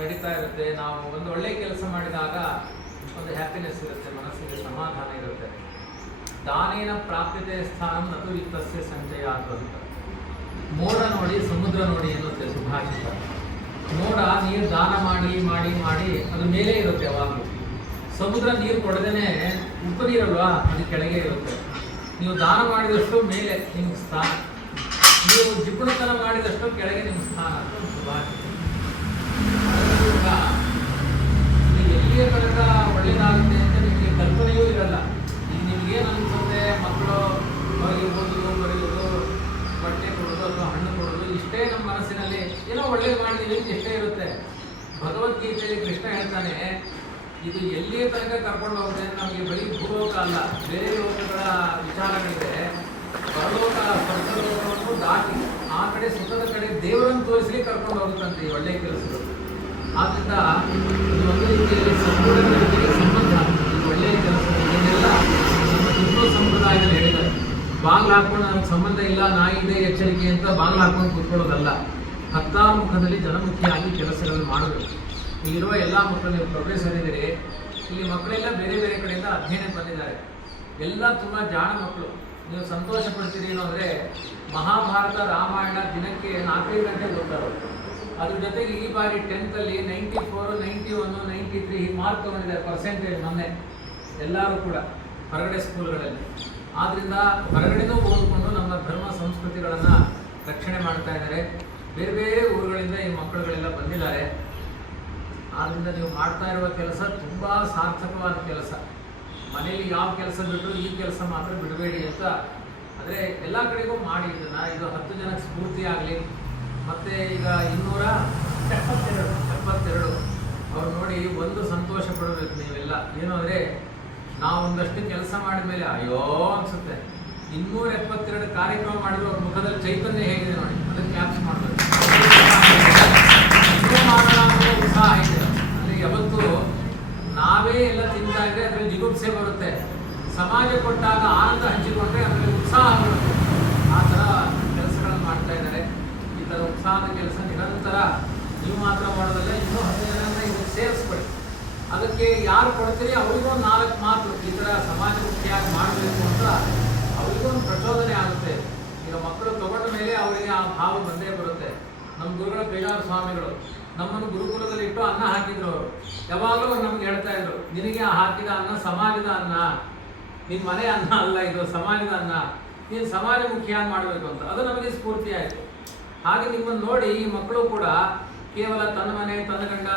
ನಡೀತಾ ಇರುತ್ತೆ. ನಾವು ಒಂದು ಒಳ್ಳೆ ಕೆಲಸ ಮಾಡಿದಾಗ ಒಂದು ಹ್ಯಾಪಿನೆಸ್ ಇರುತ್ತೆ, ಮನಸ್ಸಿಗೆ ಸಮಾಧಾನ ಇರುತ್ತೆ. ದಾನೇನ ಪ್ರಾಪ್ಯತೆ ಸ್ಥಾನಂ ನತು ವಿತ್ತಸ್ಯ ಸಂಚಯ ಅಂತ. ಮೋಡ ನೋಡಿ ಸಮುದ್ರ ನೋಡಿ ಎನ್ನುತ್ತೆ ಸುಭಾಷಿತ. ಮೋಡ ನೀರು ದಾನ ಮಾಡಿ ಮಾಡಿ ಮಾಡಿ ಅದು ಮೇಲೆ ಇರುತ್ತೆ ಯಾವಾಗಲೂ. ಸಮುದ್ರ ನೀರು ಕೊಡದೇನೆ ಉಪ್ಪು ನೀರಲ್ವಾ, ಅದು ಕೆಳಗೆ ಇರುತ್ತೆ. ನೀವು ದಾನ ಮಾಡಿದಷ್ಟು ಮೇಲೆ ನಿಮ್ಮ ಸ್ಥಾನ, ನೀವು ಜಿಪುಣತನ ಮಾಡಿದಷ್ಟು ಕೆಳಗೆ ನಿಮ್ಮ ಸ್ಥಾನ ಅಂತ ಒಂದು ಸುಭಾಷಿತ. ಇದು ಎಲ್ಲಿಯ ತನಕ ಒಳ್ಳೇದಾಗುತ್ತೆ ಅಂತ ನಿಮಗೆ ಕಲ್ಪನೆಯೂ ಇರಲ್ಲ. ಈಗ ನಿಮ್ಗೇನು ಅನಿಸುತ್ತೆ, ಮಕ್ಕಳು ಅವರಿಗೆ ಓದೋದು ಬರೆಯೋದು ಬಟ್ಟೆ ಕೊಡೋದು ಅಥವಾ ಹಣ್ಣು ಕೊಡೋದು ಇಷ್ಟೇ ನಮ್ಮ ಮನಸ್ಸಿನಲ್ಲಿ ಏನೋ ಒಳ್ಳೇದು ಮಾಡಿದೀವಿ ಅಂತ ಇಷ್ಟೇ ಇರುತ್ತೆ. ಭಗವದ್ಗೀತೆಯಲ್ಲಿ ಕೃಷ್ಣ ಹೇಳ್ತಾನೆ, ಇದು ಎಲ್ಲಿಯ ತನಕ ಕರ್ಕೊಂಡು ಹೋಗುತ್ತೆ, ನಮಗೆ ಬರೀ ಭೂಲೋಕ ಅಲ್ಲ, ಬೇರೆ ಲೋಕಗಳ ವಿಚಾರಗಳಿದೆ. ಪರಲೋಕ ಸ್ವರ್ಗಲೋಕವನ್ನು ದಾಟಿ ಆ ಕಡೆ ಸುಖದ ಕಡೆ ದೇವರನ್ನು ತೋರಿಸಲಿ ಕರ್ಕೊಂಡು ಹೋಗುತ್ತಂತೆ ಈ ಒಳ್ಳೆಯ ಕೆಲಸಗಳು. ಆದ್ದರಿಂದ ಇದು ಒಂದು ರೀತಿಯಲ್ಲಿ ಸಂಪೂರ್ಣ ರೀತಿಯಲ್ಲಿ ಸಂಬಂಧ. ಈ ಒಳ್ಳೆಯ ಕೆಲಸಗಳು ಇದನ್ನೆಲ್ಲ ನಮ್ಮ ಹಿಂದೂ ಸಂಪ್ರದಾಯದಲ್ಲಿ ಹೇಳಿದ್ದಾರೆ. ಬಾಗಿಲು ಹಾಕೊಂಡು ನಮ್ಗೆ ಸಂಬಂಧ ಇಲ್ಲ, ನಾಯಿ ಇದೆ ಎಚ್ಚರಿಕೆ ಅಂತ ಬಾಗಿಲು ಹಾಕೊಂಡು ಕೂತ್ಕೊಳ್ಳೋದಲ್ಲ. ಹತ್ತಾರು ಮುಖದಲ್ಲಿ ಜನಮುಖಿಯಾಗಿ ಕೆಲಸಗಳನ್ನು ಮಾಡಬೇಕು. ಇಲ್ಲಿರುವ ಎಲ್ಲ ಮಕ್ಕಳು, ನೀವು ಪ್ರೊಫೆಸರ್ ಇದ್ದೀರಿ, ಇಲ್ಲಿ ಮಕ್ಕಳೆಲ್ಲ ಬೇರೆ ಬೇರೆ ಕಡೆಯಿಂದ ಅಧ್ಯಯನ ಬಂದಿದ್ದಾರೆ. ಎಲ್ಲ ತುಂಬ ಜಾಣ ಮಕ್ಕಳು. ನೀವು ಸಂತೋಷ ಪಡ್ತೀರಿ ಏನು ಅಂದರೆ, ಮಹಾಭಾರತ ರಾಮಾಯಣ ದಿನಕ್ಕೆ 4 ಗಂಟೆ ಓದ್ತಾರೆ. ಅದ್ರ ಜೊತೆಗೆ ಈ ಬಾರಿ 10th 94, 91, 93 ಈ ಮಾರ್ಕ್ ತಗೊಂಡಿದ್ದಾರೆ ಪರ್ಸೆಂಟೇಜ್ ಮೊನ್ನೆ ಎಲ್ಲರೂ ಕೂಡ ಹೊರಗಡೆ ಸ್ಕೂಲ್ಗಳಲ್ಲಿ. ಆದ್ದರಿಂದ ಹೊರಗಡೆನೂ ಓದಿಕೊಂಡು ನಮ್ಮ ಧರ್ಮ ಸಂಸ್ಕೃತಿಗಳನ್ನು ರಕ್ಷಣೆ ಮಾಡ್ತಾ ಇದ್ದಾರೆ. ಬೇರೆ ಬೇರೆ ಊರುಗಳಿಂದ ಈ ಮಕ್ಕಳುಗಳೆಲ್ಲ ಬಂದಿದ್ದಾರೆ. ಆದ್ದರಿಂದ ನೀವು ಮಾಡ್ತಾ ಇರುವ ಕೆಲಸ ತುಂಬ ಸಾರ್ಥಕವಾದ ಕೆಲಸ. ಮನೆಯಲ್ಲಿ ಯಾವ ಕೆಲಸ ಬಿಟ್ಟರು ಈ ಕೆಲಸ ಮಾತ್ರ ಬಿಡಬೇಡಿ ಅಂತ. ಆದರೆ ಎಲ್ಲ ಕಡೆಗೂ ಮಾಡಿ ಇದನ್ನು. ಇದು 10 ಜನಕ್ಕೆ ಸ್ಫೂರ್ತಿ ಆಗಲಿ. ಮತ್ತು ಈಗ 272 ಅವ್ರು ನೋಡಿ ಒಂದು ಸಂತೋಷ ಪಡಬೇಕು ನೀವೆಲ್ಲ. ಏನು ಅಂದರೆ, ನಾವು ಒಂದಷ್ಟು ಕೆಲಸ ಮಾಡಿದ ಮೇಲೆ ಅಯ್ಯೋ ಅನಿಸುತ್ತೆ. 272 ಕಾರ್ಯಕ್ರಮ ಮಾಡಿದ್ರು ಅವ್ರ ಮುಖದಲ್ಲಿ ಚೈತನ್ಯ ಹೇಗಿದೆ ನೋಡಿ, ಅದನ್ನು ಕ್ಯಾಪ್ಚರ್ ಮಾಡಬೇಕು. ಇನ್ನೂ ಮಾಡೋಣ ಅನ್ನೋ ಉತ್ಸಾಹ ಇದೆ. ಅಂದರೆ ಯಾವತ್ತು ನಾವೇ ಎಲ್ಲ ತಿಂತಾ ಇದ್ರೆ ಅದರಲ್ಲಿ ಜಿಗುಪ್ಸೆ ಬರುತ್ತೆ. ಸಮಾಜ ಕೊಟ್ಟಾಗ ಆನಂದ ಹಂಚಿಕೊಂಡ್ರೆ ಅದರಲ್ಲಿ ಉತ್ಸಾಹ ಬರುತ್ತೆ. ಆ ಥರ ಕೆಲಸಗಳನ್ನು ಮಾಡ್ತಾ ಇದ್ದಾರೆ. ಈ ಥರ ಉತ್ಸಾಹದ ಕೆಲಸ ನಿರಂತರ ನೀವು ಮಾತ್ರ ಮಾಡೋದಲ್ಲ, ಇನ್ನೂ 10 ಜನರನ್ನ ಇದಕ್ಕೆ ಸೇರಿಸ್ಕೊಳ್ಳಿ. ಅದಕ್ಕೆ ಯಾರು ಕೊಡ್ತೀರಿ ಅವರಿಗೂ 4 ಮಾತು ಈ ಥರ ಸಮಾಜಮುಖಿಯಾಗಿ ಮಾಡಬೇಕು ಅಂತ ಅವರಿಗೊಂದು ಪ್ರಚೋದನೆ ಆಗುತ್ತೆ. ಈಗ ಮಕ್ಕಳು ತಗೊಂಡ ಮೇಲೆ ಅವರಿಗೆ ಆ ಭಾವ ಬಂದೇ ಬರುತ್ತೆ. ನಮ್ಮ ಗುರುಗಳ ಬೇಜಾರು ಸ್ವಾಮಿಗಳು ನಮ್ಮನ್ನು ಗುರುಕುಲದಲ್ಲಿ ಇಟ್ಟು ಅನ್ನ ಹಾಕಿದ್ರು. ಅವರು ಯಾವಾಗಲೂ ಅವ್ರು ನಮ್ಗೆ ಹೇಳ್ತಾ ಇದ್ರು, ನಿನಗೆ ಹಾಕಿದ ಅನ್ನ ಸಮಾಜದ ಅನ್ನ, ನಿನ್ನ ಮನೆ ಅನ್ನ ಅಲ್ಲ, ಇದು ಸಮಾಜದ ಅನ್ನ, ನೀನು ಸಮಾಜಮುಖಿಯಾಗಿ ಮಾಡಬೇಕು ಅಂತ. ಅದು ನಮಗೆ ಸ್ಫೂರ್ತಿ ಆಯಿತು. ಹಾಗೆ ನಿಮ್ಮನ್ನು ನೋಡಿ ಈ ಮಕ್ಕಳು ಕೂಡ ಕೇವಲ ತನ್ನ ಮನೆ, ತನ್ನ ಗಂಡ,